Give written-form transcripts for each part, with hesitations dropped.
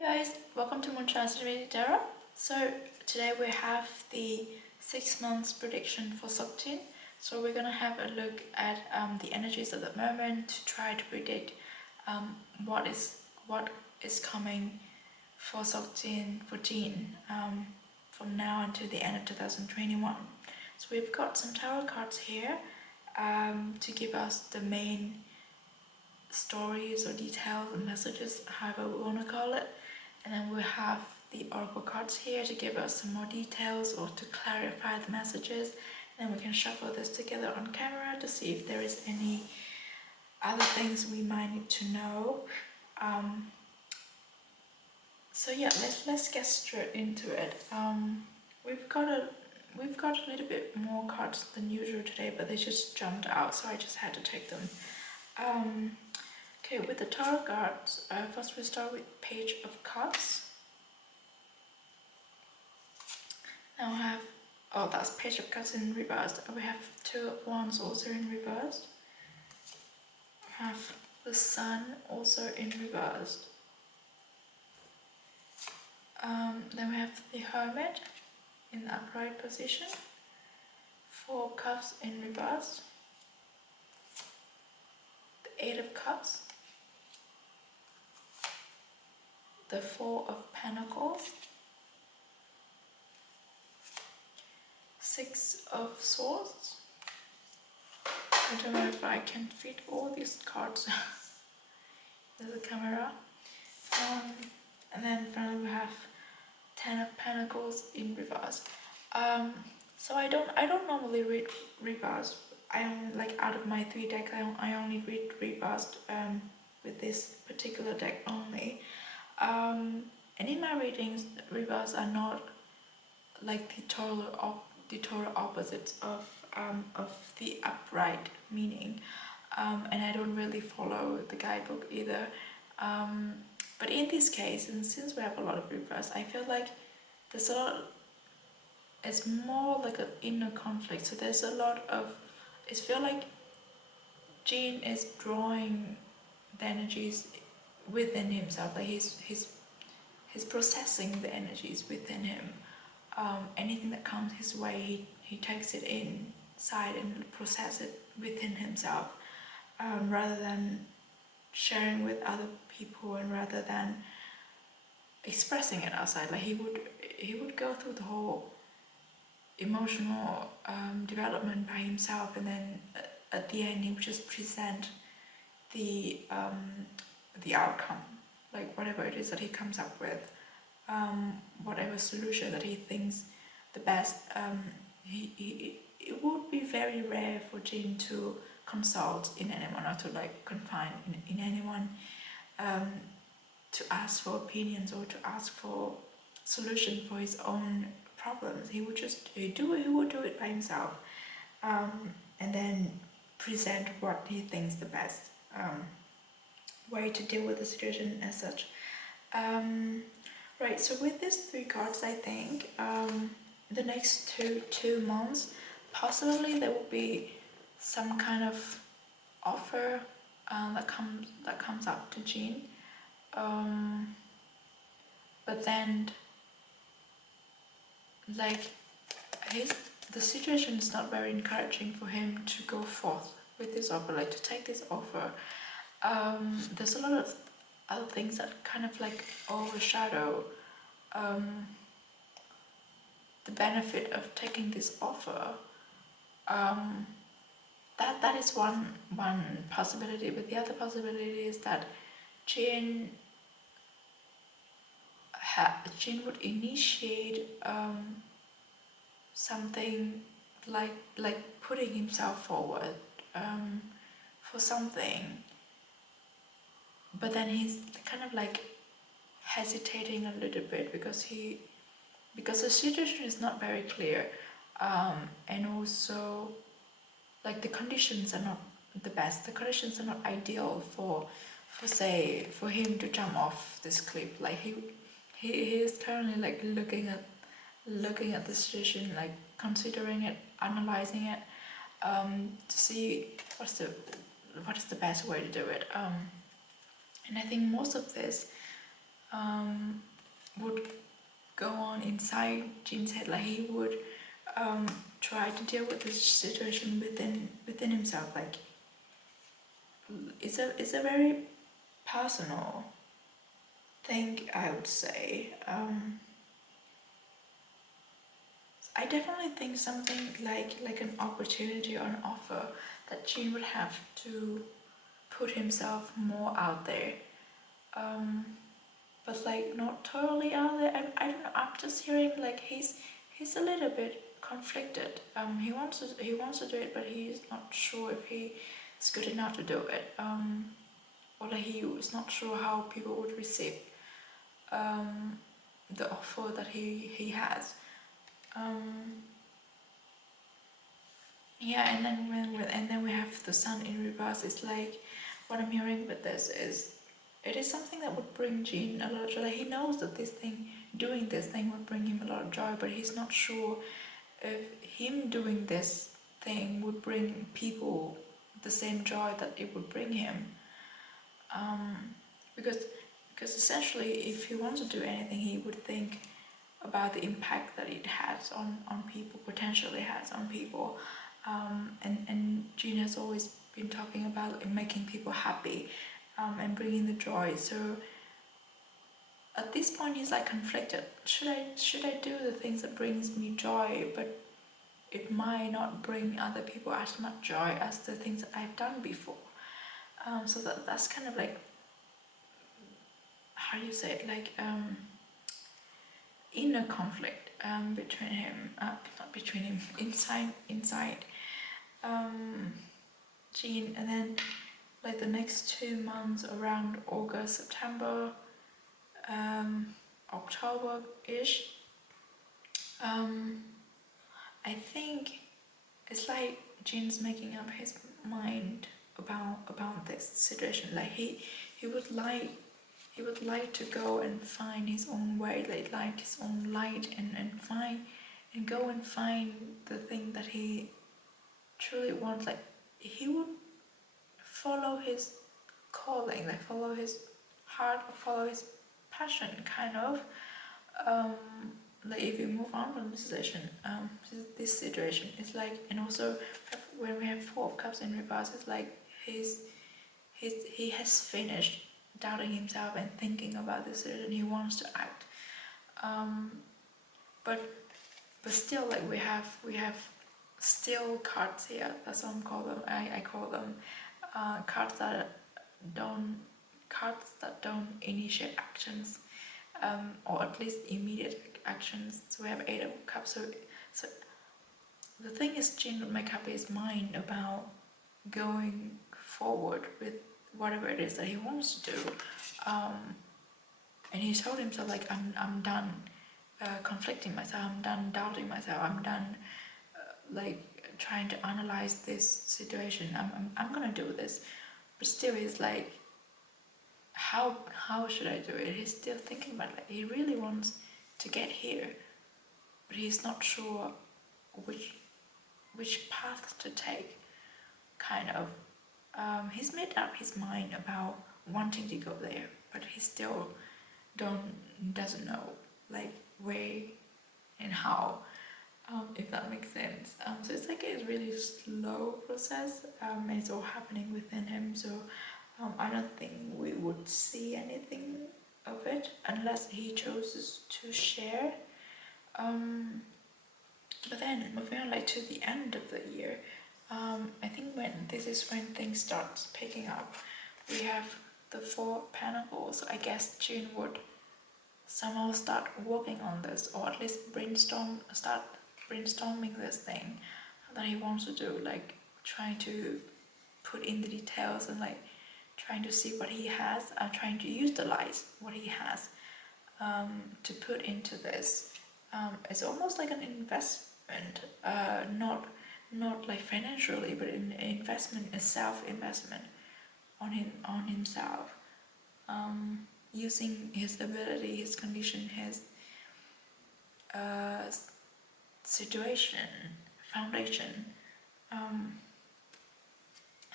Guys, welcome to MoonChild Serendipity Tarot. So today we have the 6 months prediction for Jin. So we're gonna have a look at the energies at the moment to try to predict what is coming for Jin from now until the end of 2021. So we've got some tarot cards here to give us the main stories or details and messages, however we want to call it. And then we have the oracle cards here to give us some more details or to clarify the messages. And then we can shuffle this together on camera to see if there is any other things we might need to know. So yeah, let's get straight into it. We've got a little bit more cards than usual today, but they just jumped out, so I just had to take them. Okay, with the tarot cards, first we start with Page of Cups. Now we have, oh, that's Page of Cups in reverse. We have Two of Wands also in reverse. We have the Sun also in reverse. Then we have the Hermit in the upright position. Four of Cups in reverse. The Eight of Cups. The Four of Pentacles, Six of Swords. I don't know if I can fit all these cards with the camera. And then finally we have Ten of Pentacles in reverse. So I don't normally read reverse. I only, like, out of my 3 decks, I only read reversed with this particular deck only. And in my readings, reverse are not like the total opposites of the upright meaning, and I don't really follow the guidebook either. But in this case, and since we have a lot of reverse, I feel like there's a lot. It's more like an inner conflict. So there's a lot of. I feel like Jin is drawing the energies within himself, like he's processing the energies within him. Anything that comes his way, he takes it inside and processes it within himself, rather than sharing with other people and rather than expressing it outside. Like he would go through the whole emotional development by himself, and then at the end he would just present the outcome, like whatever it is that he comes up with, whatever solution that he thinks the best. It would be very rare for Jin to consult in anyone or to like confide in anyone, to ask for opinions or to ask for solution for his own problems. He would just do it by himself, and then present what he thinks the best way to deal with the situation as such. Right, so with these 3 cards, I think the next two months, possibly there will be some kind of offer that comes up to Jin, but then like the situation is not very encouraging for him to go forth with this offer, like to take this offer. There's a lot of other things that kind of like overshadow the benefit of taking this offer. That is one possibility, but the other possibility is that Jin would initiate something like putting himself forward for something, but then he's kind of like hesitating a little bit because the situation is not very clear, and also like the conditions are not the best. The conditions are not ideal for him to jump off this cliff. Like he is currently like looking at the situation, like considering it, analyzing it, to see what is the best way to do it. And I think most of this on inside Jin's head, like he would try to deal with this situation within himself. Like it's a very personal thing, I would say. I definitely think something like an opportunity or an offer that Jin would have to put himself more out there, but like not totally out there. I don't know. I'm just hearing like he's a little bit conflicted. He wants to do it, but he's not sure if he is good enough to do it. Or like he is not sure how people would receive the offer that he has. Yeah, and then we have the sun in reverse. It's like what I'm hearing with this is it is something that would bring Jin a lot of joy. Like he knows that doing this thing would bring him a lot of joy, but he's not sure if him doing this thing would bring people the same joy that it would bring him. Because essentially, if he wants to do anything, he would think about the impact that it has on people, potentially has on people. And Jin has always been talking about making people happy and bringing the joy. So at this point he's like conflicted. Should I do the things that brings me joy, but it might not bring other people as much joy as the things that I've done before. So that's kind of like, how do you say it, like inner conflict between him, not between him, inside Jin. And then like the next 2 months around August, September, October-ish, I think it's like Jin's making up his mind about this situation. Like he would like to go and find his own way, like his own light, and go and find the thing that he truly wants. Like he would follow his calling, like follow his heart, or follow his passion, kind of. Like if you move on from this situation, it's like, and also when we have 4 of Cups in reverse, it's like he has finished doubting himself and thinking about this situation. He wants to act, but still, like we have still cards here. That's what I call them. I call them cards that don't initiate actions, or at least immediate actions. So we have 8 of Cups. So the thing is, Jin would make up his mind about going forward with whatever it is that he wants to do, and he told himself, like, I'm done conflicting myself, I'm done doubting myself, I'm done like trying to analyze this situation. I'm gonna do this. But still he's like, how should I do it? He's still thinking about it. Like, he really wants to get here, but he's not sure which path to take, kind of. He's made up his mind about wanting to go there, but he still doesn't know like where and how, if that makes sense. So it's like a really slow process, and it's all happening within him. So I don't think we would see anything of it unless he chooses to share. But then moving on, like, to the end of the year, I think this is when things start picking up. We have the 4 of Pentacles. So I guess Jin would somehow start working on this, or at least start brainstorming this thing that he wants to do, like trying to put in the details and like trying to see what he has, trying to utilize what he has to put into this. It's almost like an investment, not like financially, but an investment, a self-investment on himself, using his ability, his condition, his situation, foundation. I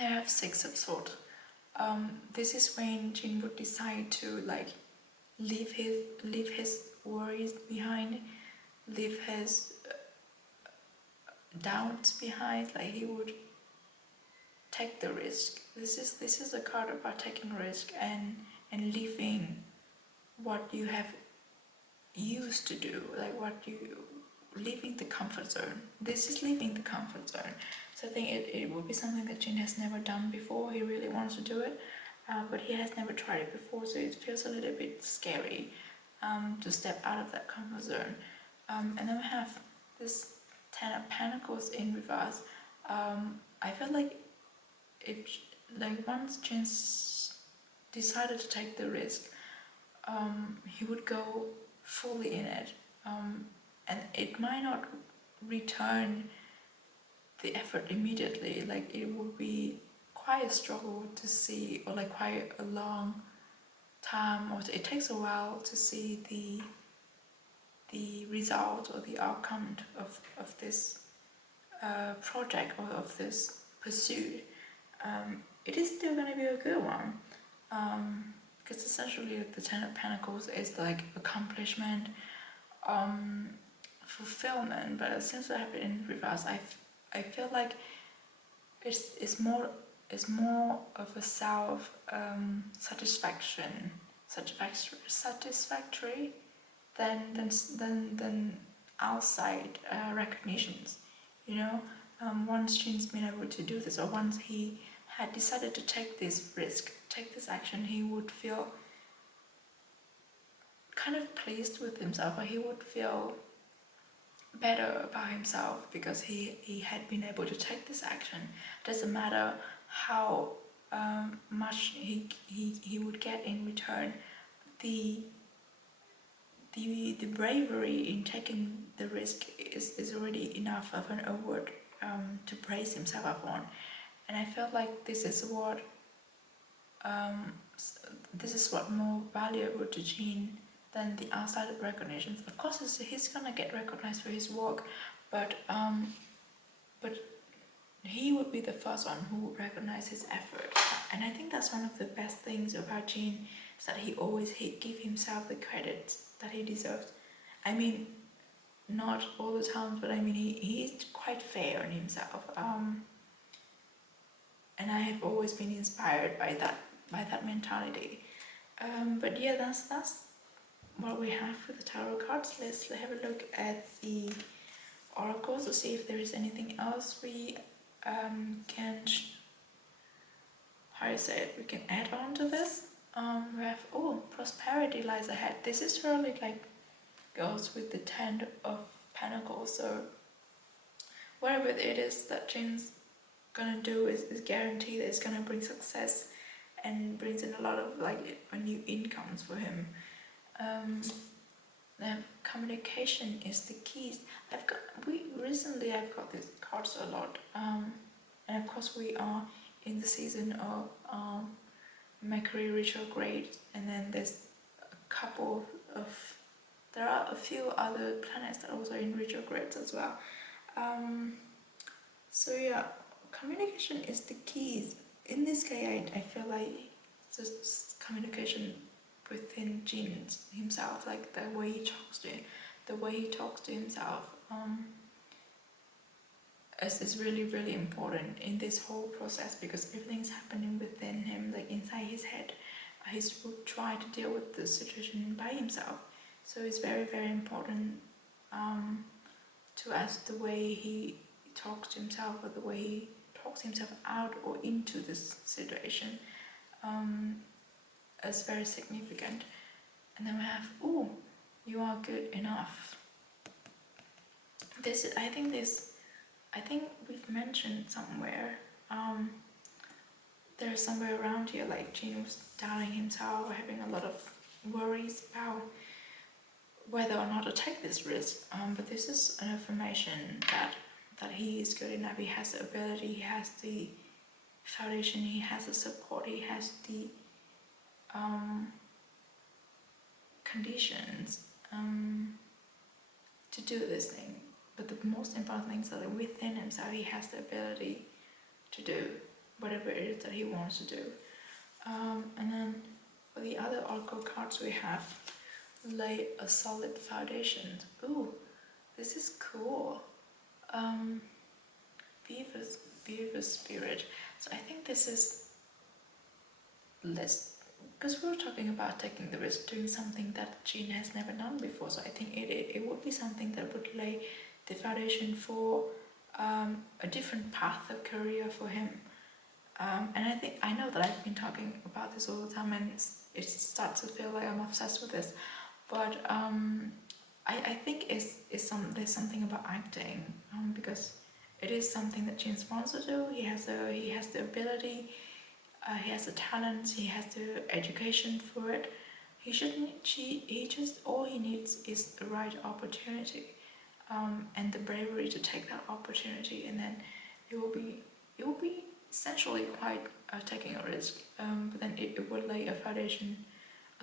have 6 of Swords. This is when Jin would decide to like leave his worries behind, leave his doubts behind. Like he would take the risk. This is a card about taking risk and leaving what you have used to do, like what you leaving the comfort zone. This is leaving the comfort zone. So I think it would be something that JIN has never done before. He really wants to do it, but he has never tried it before, so it feels a little bit scary to step out of that comfort zone. And then we have this Ten of Pentacles in reverse. I feel like once JIN decided to take the risk, he would go fully in it, and it might not return the effort immediately. Like it would be quite a struggle to see, or like quite a long time, or it takes a while to see the result or the outcome of this project or of this pursuit. It is still going to be a good one, because essentially the Ten of Pentacles is like accomplishment, fulfillment. But since I have it in reverse, I feel like it's more of a self satisfactory than outside recognitions. You know, once JIN's been able to do this, or once he had decided to take this risk, take this action, he would feel kind of pleased with himself, or he would feel better about himself because he had been able to take this action. Doesn't matter how much he would get in return, the bravery in taking the risk is already enough of an award to praise himself upon. And I felt like this is what more valuable to JIN than the outside recognitions. Of course, he's gonna get recognized for his work, but he would be the first one who would recognize his effort. And I think that's one of the best things about JIN, is that he give himself the credit that he deserves. I mean, not all the time, but I mean he's quite fair on himself. And I have always been inspired by that mentality. But yeah, that's what we have for the tarot cards. Let's have a look at the oracles to see if there is anything else we can, how you say it, we can add on to this. We have, prosperity lies ahead. This is really like goes with the Ten of Pentacles. So whatever it is that JIN's gonna do is guaranteed that it's gonna bring success and brings in a lot of like new incomes for him. Then communication is the keys. I've got these cards a lot, and of course we are in the season of Mercury retrograde, and then there are a few other planets that are also in retrogrades as well. So yeah, communication is the keys. In this case, I feel like just communication within JIN himself, like the way he talks to himself, is really, really important in this whole process, because everything's happening within him, like inside his head. He will try to deal with the situation by himself. So it's very, very important to ask the way he talks to himself, or the way he talks himself out or into this situation, is very significant. And then we have, you are good enough. I think we've mentioned somewhere, there's somewhere around here, like JIN was doubting himself, or having a lot of worries about whether or not to take this risk. But this is an affirmation that he is good enough. He has the ability, he has the foundation, he has the support, he has the conditions to do this thing. But the most important thing is that within himself he has the ability to do whatever it is that he wants to do. And then for the other oracle cards we have lay a solid foundation. Ooh, this is cool. Beaver spirit. So I think this is less, because we were talking about taking the risk, doing something that JIN has never done before. So I think it would be something that would lay the foundation for a different path of career for him. And I know that I've been talking about this all the time, and it starts to feel like I'm obsessed with this. But I think there's something about acting, because it is something that JIN wants to do. He has the ability, he has the talent, he has the education for it. All he needs is the right opportunity, and the bravery to take that opportunity, and then it will be essentially quite taking a risk, but then it will lay a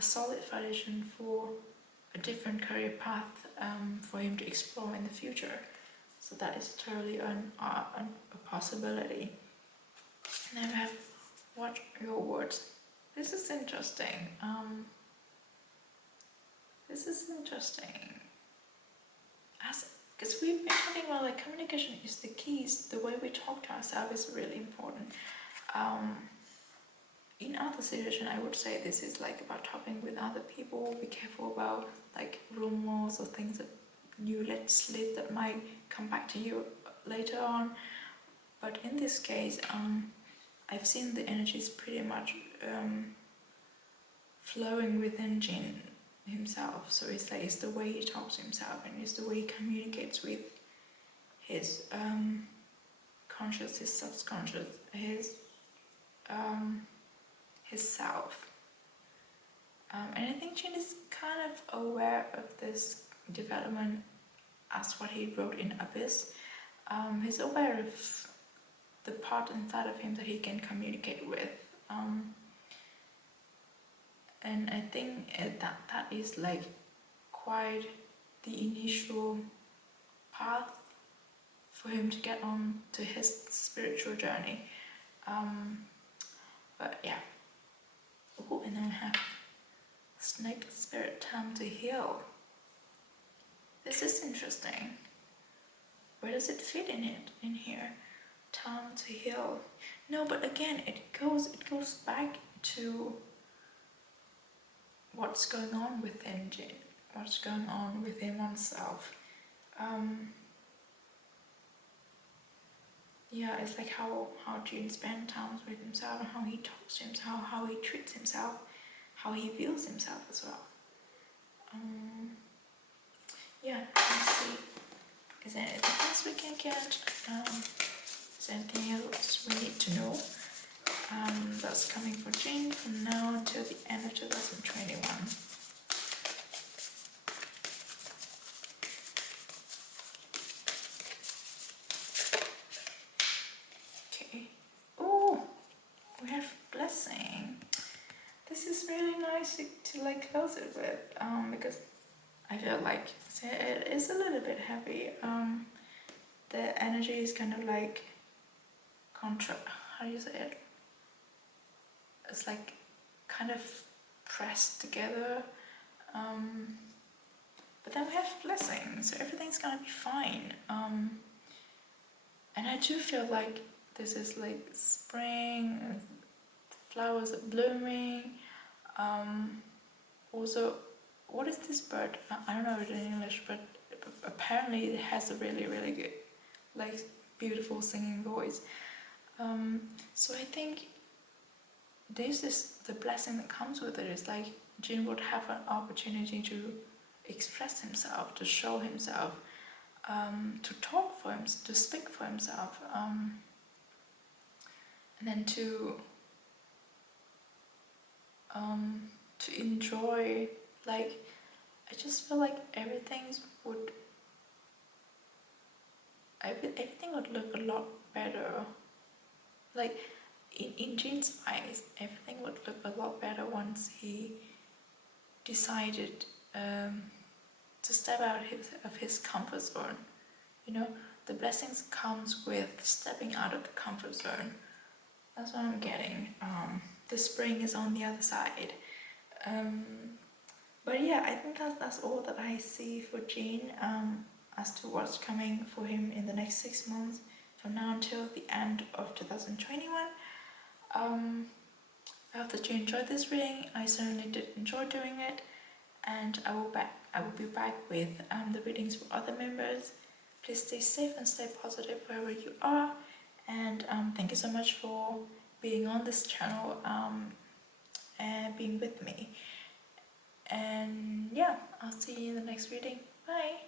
solid foundation for a different career path for him to explore in the future. So that is totally a possibility. And then we have what your words. This is interesting. Because we've been talking about like communication is the keys. The way we talk to ourselves is really important. In other situations, I would say this is like about talking with other people. Be careful about like rumors or things that you let slip that might come back to you later on. But in this case, I've seen the energies pretty much flowing within JIN himself. So it's like it's the way he talks to himself, and it's the way he communicates with his conscious, his subconscious, his self. And I think JIN is kind of aware of this development as what he wrote in Abyss. He's aware of the part inside of him that he can communicate with. And I think that is like quite the initial path for him to get on to his spiritual journey. But yeah. Ooh, and then we have Snake Spirit, time to heal. This is interesting. Where does it fit in here? Time to heal. No, but again, it goes back to what's going on within JIN, what's going on within oneself. Yeah, it's like how JIN spends time with himself, and how he talks to himself, how he treats himself, how he views himself as well. Yeah, let's see. Is there anything else we can get? Is there anything else we need to know? That's coming for JIN from now until the end of 2021. Okay. Oh, we have blessing. This is really nice to like close it with, because I feel like it is a little bit heavy. The energy is kind of like how do you say it? It's like kind of pressed together. But then we have blessing, so everything's gonna be fine. And I do feel like this is like spring, flowers are blooming. Also, what is this bird? I don't know it in English, but apparently it has a really, really good, like, beautiful singing voice. So I think this is the blessing that comes with it. It's like JIN would have an opportunity to express himself, to show himself, to talk for him, to speak for himself, and then to enjoy. Like, I just feel like everything would look a lot better. Like, in JIN's eyes, everything would look a lot better once he decided to step out of his comfort zone. You know, the blessings comes with stepping out of the comfort zone. That's what I'm getting. The spring is on the other side. But yeah, I think that's all that I see for JIN as to what's coming for him in the next 6 months, from now until the end of 2021. I hope that you enjoyed this reading. I certainly did enjoy doing it, and I will be back with the readings for other members. Please stay safe and stay positive wherever you are, and thank you so much for being on this channel and being with me. And yeah, I'll see you in the next reading. Bye!